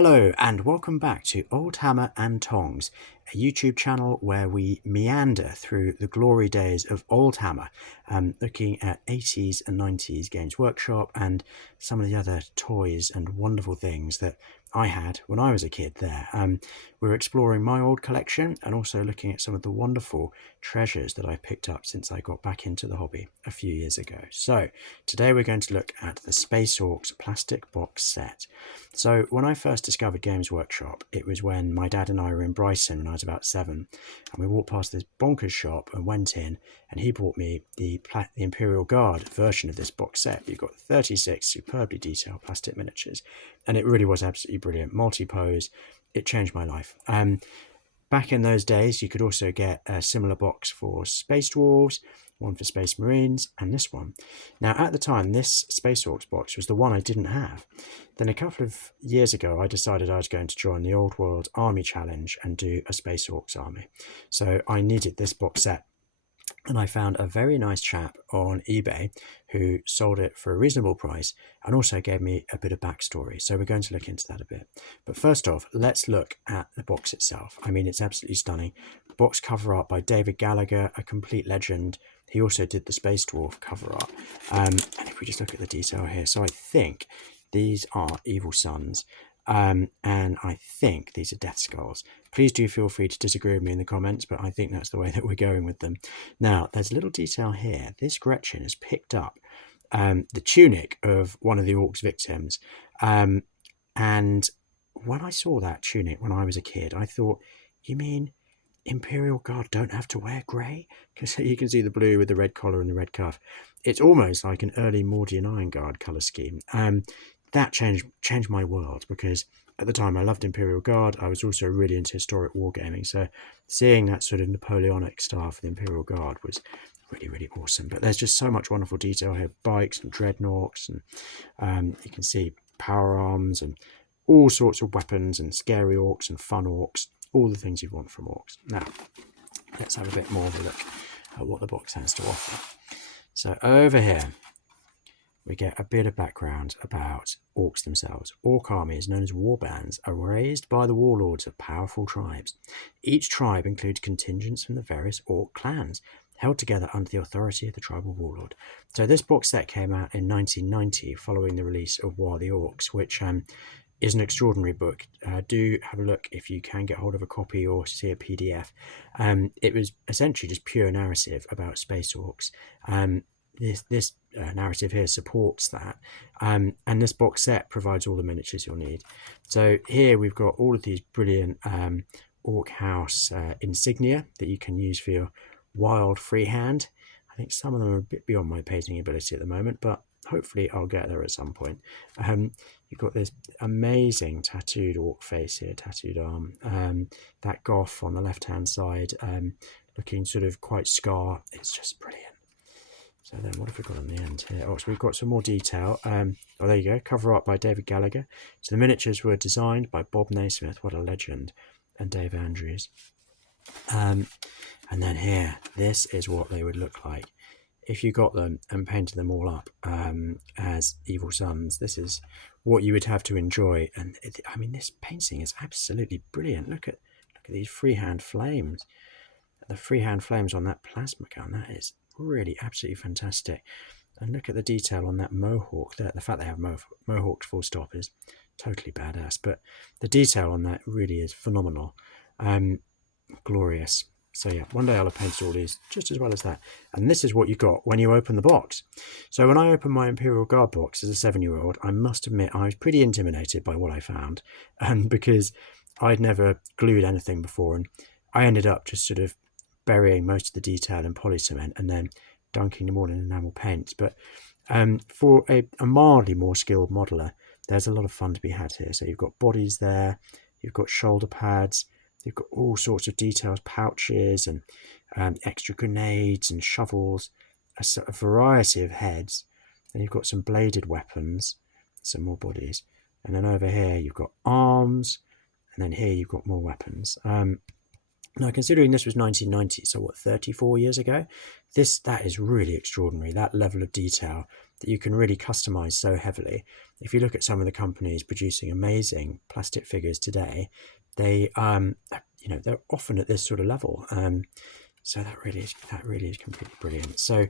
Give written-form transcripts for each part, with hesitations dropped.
Hello and welcome back to Old Hammer and Tongs, a YouTube channel where we meander through the glory days of Old Hammer, looking at 80s and 90s Games Workshop and some of the other toys and wonderful things that I had when I was a kid there. We're exploring my old collection and also looking at some of the wonderful treasures that I picked up since I got back into the hobby a few years ago. So today we're going to look at the Space Orks plastic box set. So when I first discovered Games Workshop, it was when my dad and I were in Brighton when I was about 7, and we walked past this bonkers shop and went in, and he bought me the Imperial Guard version of this box set. You've got 36 superbly detailed plastic miniatures, and it really was absolutely brilliant. Multi-pose, it changed my life. Back in those days, you could also get a similar box for Space Dwarves, one for Space Marines, and this one. Now, at the time, this Space Orks box was the one I didn't have. Then a couple of years ago, I decided I was going to join the Old World Army Challenge and do a Space Orks army. So I needed this box set. And I found a very nice chap on eBay who sold it for a reasonable price and also gave me a bit of backstory. So we're going to look into that a bit. But first off, let's look at the box itself. I mean, it's absolutely stunning. Box cover art by David Gallagher, a complete legend. He also did the Space Dwarf cover art. And if we just look at the detail here, so I think these are Evil Sons. And I think these are Death Skulls. Please do feel free to disagree with me in the comments, but I think that's the way that we're going with them. Now, there's a little detail here. This Gretchen has picked up the tunic of one of the Orks victims. And when I saw that tunic when I was a kid, I thought, you mean Imperial Guard don't have to wear grey? Because you can see the blue with the red collar and the red cuff. It's almost like an early Mordian Iron Guard colour scheme. That changed my world, because at the time I loved Imperial Guard. I was also really into historic wargaming, so seeing that sort of Napoleonic style for the Imperial Guard was really, really awesome. But there's just so much wonderful detail here. Bikes and dreadnoughts, and you can see power arms and all sorts of weapons and scary orcs and fun orcs, all the things you want from orcs. Now, let's have a bit more of a look at what the box has to offer. So over here, we get a bit of background about orcs themselves. Orc armies, known as warbands, are raised by the warlords of powerful tribes. Each tribe includes contingents from the various orc clans, held together under the authority of the tribal warlord. So this box set came out in 1990, following the release of War of the Orks, which is an extraordinary book. Do have a look if you can get hold of a copy or see a PDF. It was essentially just pure narrative about Space Orks. This narrative here supports that, and this box set provides all the miniatures you'll need. So here we've got all of these brilliant Ork House insignia that you can use for your wild freehand. I think some of them are a bit beyond my painting ability at the moment, but hopefully I'll get there at some point. You've got this amazing tattooed orc face here, tattooed arm. That goth on the left hand side, looking sort of quite scar. It's just brilliant. So then what have we got on the end here? Oh, so we've got some more detail. Oh, there you go. Cover art by David Gallagher. So the miniatures were designed by Bob Naismith, what a legend, and Dave Andrews. And then here, this is what they would look like if you got them and painted them all up as Evil Sons. This is what you would have to enjoy. And I mean, this painting is absolutely brilliant. Look at these freehand flames. The freehand flames on that plasma gun, that is really absolutely fantastic. And look at the detail on that mohawk. The fact they have mohawked full stop is totally badass, but the detail on that really is phenomenal. Glorious. So yeah, one day I'll have painted all these just as well as that. And this is what you got when you open the box. So when I opened my Imperial Guard box as a 7-year-old, I must admit I was pretty intimidated by what I found, and because I'd never glued anything before, and I ended up just sort of burying most of the detail in poly cement and then dunking them all in enamel paints. But for a mildly more skilled modeler, there's a lot of fun to be had here. So you've got bodies there, you've got shoulder pads, you've got all sorts of details, pouches and extra grenades and shovels, a variety of heads. And you've got some bladed weapons, some more bodies. And then over here you've got arms, and then here you've got more weapons. Now, considering this was 1990, so what, 34 years ago, that is really extraordinary. That level of detail that you can really customize so heavily. If you look at some of the companies producing amazing plastic figures today, they they're often at this sort of level. So that really is completely brilliant. So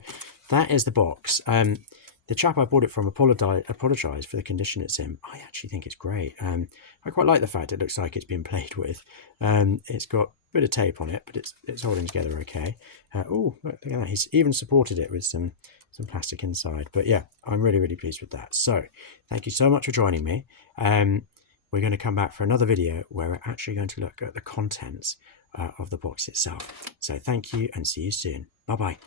that is the box. The chap I bought it from apologized for the condition it's in. I actually think it's great. I quite like the fact it looks like it's been played with. It's got a bit of tape on it, but it's holding together okay. Oh, look at that! He's even supported it with some plastic inside. But yeah, I'm really pleased with that. So thank you so much for joining me. We're going to come back for another video where we're actually going to look at the contents of the box itself. So thank you and see you soon. Bye bye.